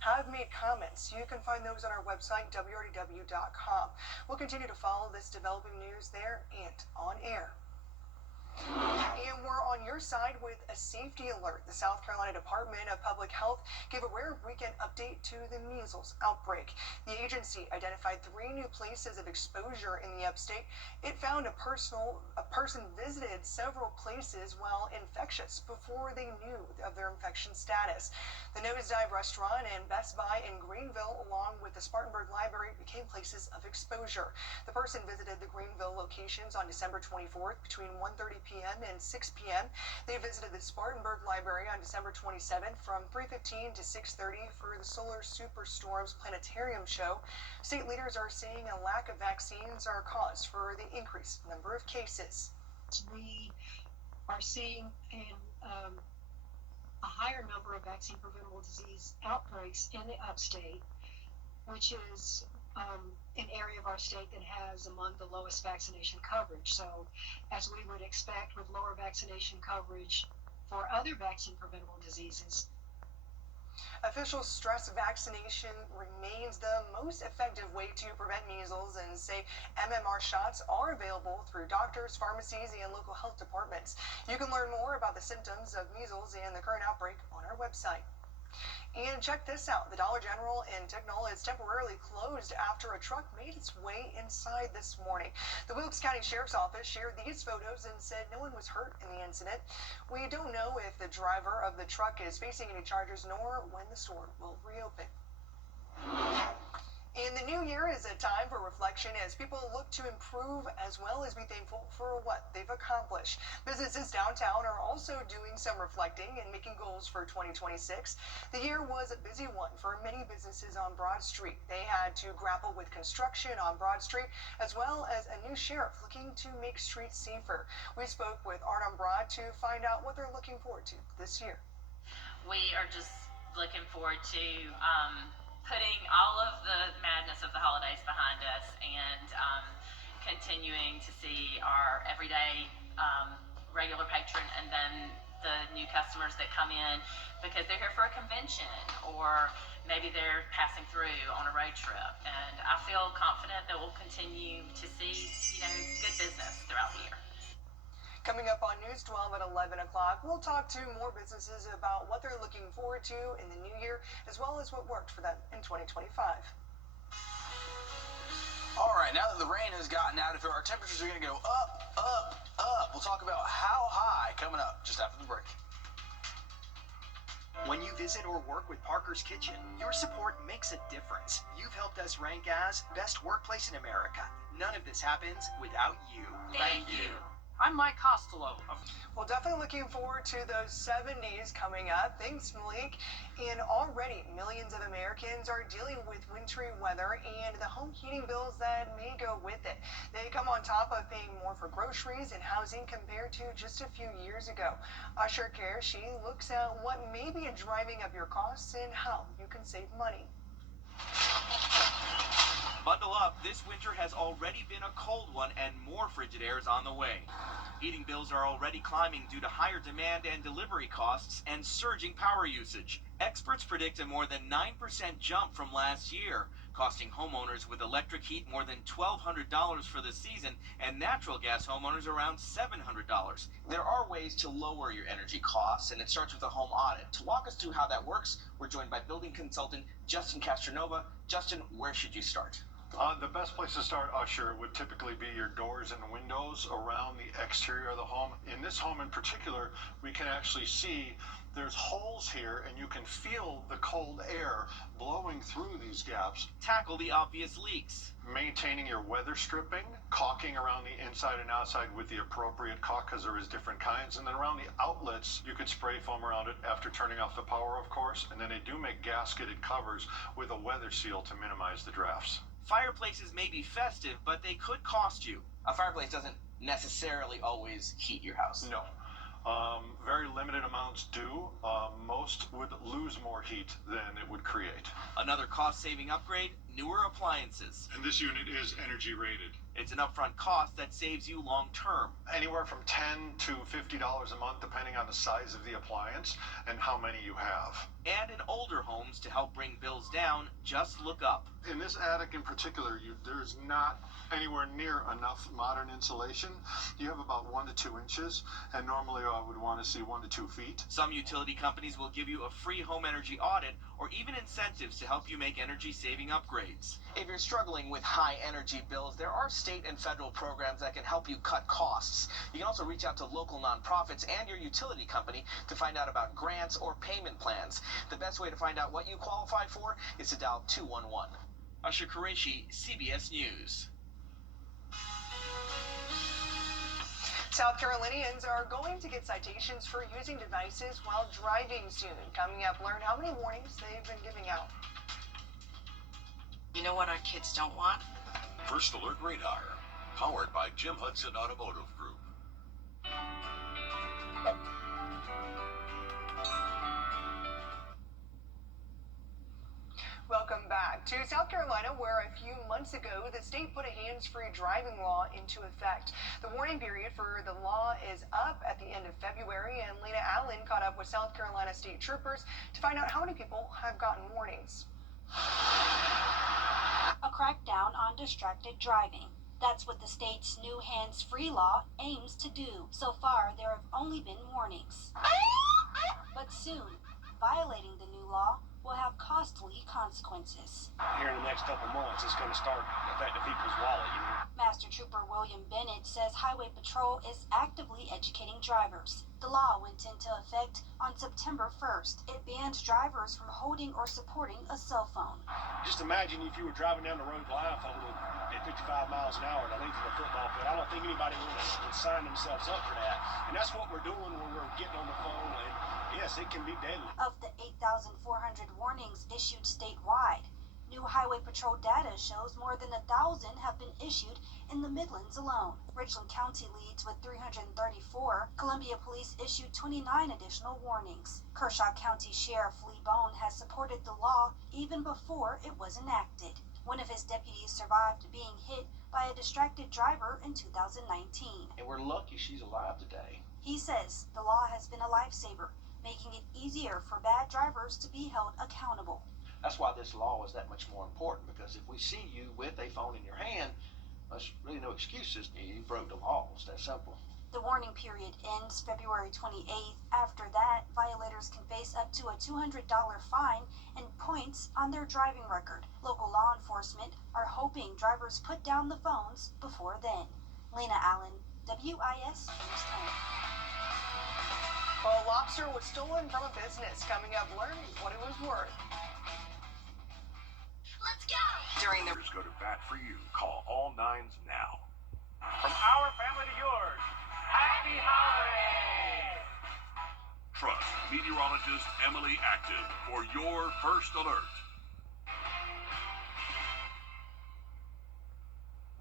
have made comments. You can find those on our website, Wrdw.com. We'll continue to follow this developing news there and on air. And we're on your side with a safety alert. The South Carolina Department of Public Health gave a rare weekend update to the measles outbreak. The agency identified 3 new places of exposure in the upstate. It found a person visited several places while infectious before they knew of their infection status. The Nosedive Restaurant and Best Buy in Greenville, along with the Spartanburg Library, became places of exposure. The person visited the Greenville locations on December 24th between 1:30 p.m. and 6 p.m. They visited the Spartanburg Library on December 27th from 3:15 to 6:30 for the Solar Superstorms Planetarium show. State leaders are saying a lack of vaccines are cause for the increased number of cases. We are seeing a higher number of vaccine-preventable disease outbreaks in the upstate, which is an area of our state that has among the lowest vaccination coverage. So, as we would expect with lower vaccination coverage for other vaccine-preventable diseases, officials stress vaccination remains the most effective way to prevent measles and say MMR shots are available through doctors, pharmacies, and local health departments. You can learn more about the symptoms of measles and the current outbreak on our website. And check this out. The Dollar General in Ticknell is temporarily closed after a truck made its way inside this morning. The Wilkes County Sheriff's Office shared these photos and said no one was hurt in the incident. We don't know if the driver of the truck is facing any charges nor when the store will reopen. And the new year is a time for reflection as people look to improve as well as be thankful for what they've accomplished. Businesses downtown are also doing some reflecting and making goals for 2026. The year was a busy one for many businesses on Broad Street. They had to grapple with construction on Broad Street as well as a new sheriff looking to make streets safer. We spoke with Art on Broad to find out what they're looking forward to this year. We are just looking forward to putting all of the madness of the holidays behind us and continuing to see our everyday regular patron and then the new customers that come in because they're here for a convention or maybe they're passing through on a road trip. And I feel confident that we'll continue to see, good business throughout the year. Coming up on News 12 at 11 o'clock, we'll talk to more businesses about what they're looking forward to in the new year, as well as what worked for them in 2025. All right, now that the rain has gotten out of here, our temperatures are going to go up, up, up. We'll talk about how high coming up just after the break. When you visit or work with Parker's Kitchen, your support makes a difference. You've helped us rank as Best Workplace in America. None of this happens without you. Thank you. I'm Mike Costello. Well, definitely looking forward to those 70s coming up. Thanks, Malik. And already, millions of Americans are dealing with wintry weather and the home heating bills that may go with it. They come on top of paying more for groceries and housing compared to just a few years ago. Usher Karashi looks at what may be driving up your costs and how you can save money. Bundle up, this winter has already been a cold one and more frigid air is on the way. Heating bills are already climbing due to higher demand and delivery costs and surging power usage. Experts predict a more than 9% jump from last year, costing homeowners with electric heat more than $1,200 for the season and natural gas homeowners around $700. There are ways to lower your energy costs, and it starts with a home audit. To walk us through how that works, we're joined by building consultant Justin Castronova. Justin, where should you start? The best place to start, Usher, would typically be your doors and windows around the exterior of the home. In this home in particular, we can actually see there's holes here and you can feel the cold air blowing through these gaps. Tackle the obvious leaks. Maintaining your weather stripping, caulking around the inside and outside with the appropriate caulk because there is different kinds. And then around the outlets, you could spray foam around it after turning off the power, of course. And then they do make gasketed covers with a weather seal to minimize the drafts. Fireplaces may be festive, but they could cost you. A fireplace doesn't necessarily always heat your house. No. Very limited amounts do. Most would lose more heat than it would create. Another cost-saving upgrade, newer appliances. And this unit is energy rated. It's an upfront cost that saves you long term. Anywhere from $10 to $50 a month, depending on the size of the appliance and how many you have. And in older homes, to help bring bills down, just look up. In this attic in particular, there's not anywhere near enough modern insulation. You have about 1 to 2 inches, and normally I would want to see 1 to 2 feet. Some utility companies will give you a free home energy audit or even incentives to help you make energy saving upgrades. If you're struggling with high energy bills, there are state and federal programs that can help you cut costs. You can also reach out to local nonprofits and your utility company to find out about grants or payment plans. The best way to find out what you qualify for is to dial 211. Usher Qureshi, CBS News. South Carolinians are going to get citations for using devices while driving soon. Coming up, learn how many warnings they've been giving out. You know what our kids don't want? First Alert Radar, powered by Jim Hudson Automotive Group. Welcome back to South Carolina, where a few months ago the state put a hands-free driving law into effect. The warning period for the law is up at the end of February, and Lena Allen caught up with South Carolina state troopers to find out how many people have gotten warnings. A crackdown on distracted driving. That's what the state's new hands-free law aims to do. So far, there have only been warnings. But soon, violating the new law will have costly consequences. Here in the next couple months, it's going to start affecting people's wallet, you know. Master Trooper William Bennett says Highway Patrol is actively educating drivers. The law went into effect on September 1st. It banned drivers from holding or supporting a cell phone. Just imagine if you were driving down the road blindfolded at 55 miles an hour at the length of a football field. I don't think anybody would sign themselves up for that. And that's what we're doing when we're getting on the phone. And yes, it can be deadly. Of the 8,400 warnings issued statewide, new Highway Patrol data shows more than 1,000 have been issued in the Midlands alone. Richland County leads with 334. Columbia Police issued 29 additional warnings. Kershaw County Sheriff Lee Bone has supported the law even before it was enacted. One of his deputies survived being hit by a distracted driver in 2019. And we're lucky she's alive today. He says the law has been a lifesaver, making it easier for bad drivers to be held accountable. That's why this law is that much more important, because if we see you with a phone in your hand, there's really no excuses. You broke the law. It's that simple. The warning period ends February 28th. After that, violators can face up to a $200 fine and points on their driving record. Local law enforcement are hoping drivers put down the phones before then. Lena Allen, WIS News 10. A lobster was stolen from a business. Coming up, learn what it was worth. Let's go! During the Go to bat for you. Call all nines now. From our family to yours, happy holidays! Trust meteorologist Emily Active for your first alert.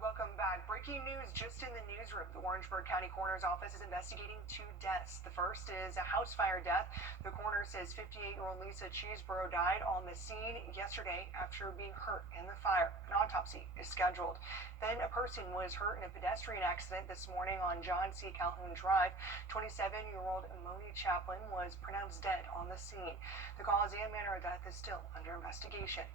Welcome back. Breaking news just in the newsroom. The Orangeburg County Coroner's Office is investigating 2 deaths. The first is a house fire death. The coroner says 58-year-old Lisa Cheeseborough died on the scene yesterday after being hurt in the fire. An autopsy is scheduled. Then a person was hurt in a pedestrian accident this morning on John C. Calhoun Drive. 27-year-old Moni Chaplin was pronounced dead on the scene. The cause and manner of death is still under investigation.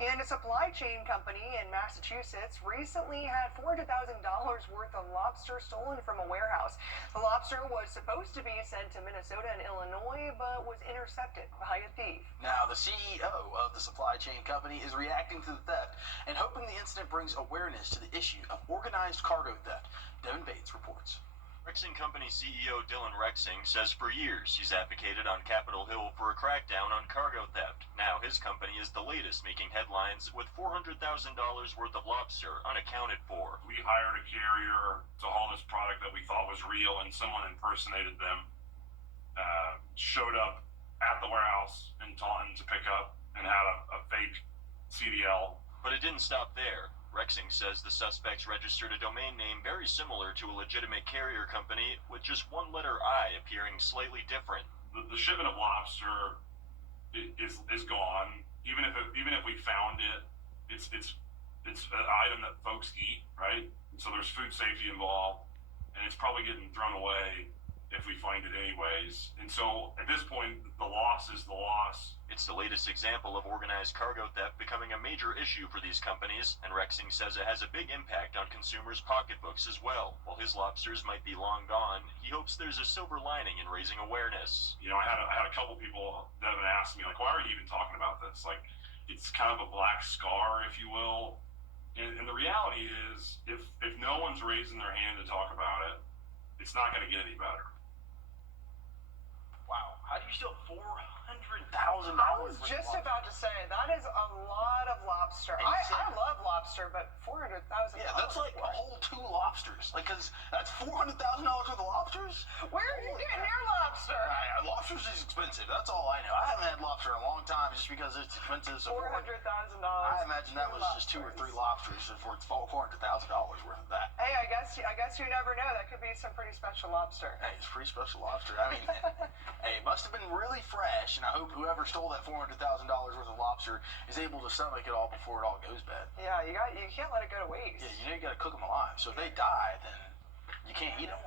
And a supply chain company in Massachusetts recently had $400,000 worth of lobster stolen from a warehouse. The lobster was supposed to be sent to Minnesota and Illinois, but was intercepted by a thief. Now, the CEO of the supply chain company is reacting to the theft and hoping the incident brings awareness to the issue of organized cargo theft. Devin Bates reports. Rexing Company CEO Dylan Rexing says for years he's advocated on Capitol Hill for a crackdown on cargo theft. Now his company is the latest making headlines with $400,000 worth of lobster unaccounted for. We hired a carrier to haul this product that we thought was real, and someone impersonated them, showed up at the warehouse in Taunton to pick up and had a fake CDL. But it didn't stop there. Rexing says the suspects registered a domain name very similar to a legitimate carrier company with just one letter I appearing slightly different. The shipment of lobster is gone. even if we found it, it's an item that folks eat, right? And so there's food safety involved, and it's probably getting thrown away if we find it anyways. And so at this point, the loss is the loss. It's the latest example of organized cargo theft becoming a major issue for these companies, and Rexing says it has a big impact on consumers' pocketbooks as well. While his lobsters might be long gone, he hopes there's a silver lining in raising awareness. You know, I had a couple people that have asked me, like, why are you even talking about this? Like, it's kind of a black scar, if you will. And the reality is, if no one's raising their hand to talk about it, it's not going to get any better. Wow. How do you steal $400,000? I was just about to say that is a lot of lobster. I love lobster, but $400,000. Yeah, that's like a whole 2 lobsters. Like, cause that's $400,000 worth of lobsters. Where are you getting your lobster? Lobsters is expensive. That's all I know. I haven't had lobster in a long time just because it's expensive. So $400,000. I imagine that was just 2 or 3 lobsters for $400,000 worth of that. Hey, I guess you never know. That could be some pretty special lobster. Hey, it's pretty special lobster. I mean, hey, it must have been really fresh, and I hope whoever stole that $400,000 worth of lobster is able to stomach it all before it all goes bad. Yeah, you can't let it go to waste. Yeah, you know you got to cook them alive. So if they die, then you can't eat them.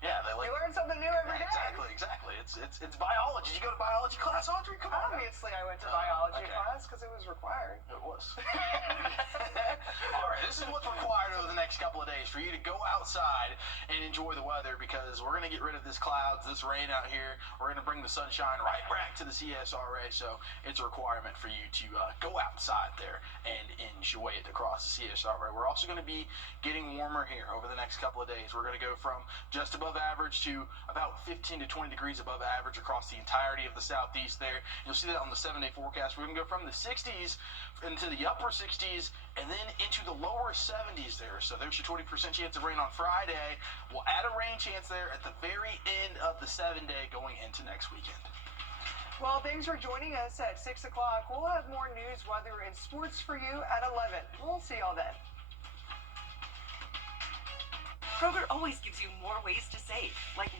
Yeah, they like. You learn something new every day. Exactly. It's biology. Did you go to biology class, Audrey? Come on. Obviously, I went to biology class because it was required. It was. All right, this is what's required over the next couple of days for you to go outside and enjoy the weather, because we're going to get rid of this clouds, this rain out here. We're going to bring the sunshine right back to the CSRA, so it's a requirement for you to go outside there and enjoy it across the CSRA. We're also going to be getting warmer here over the next couple of days. We're going to go from just above average to about 15 to 20 degrees above average across the entirety of the southeast there. You'll see that on the 7-day forecast. We're going to go from the 60s into the upper 60s and then into the lower 70s there. So there's your 20% chance of rain on Friday. We'll add a rain chance there at the very end of the 7-day going into next weekend. Well, thanks for joining us at 6 o'clock. We'll have more news, weather, and sports for you at 11. We'll see y'all then. Kroger always gives you more ways to save, like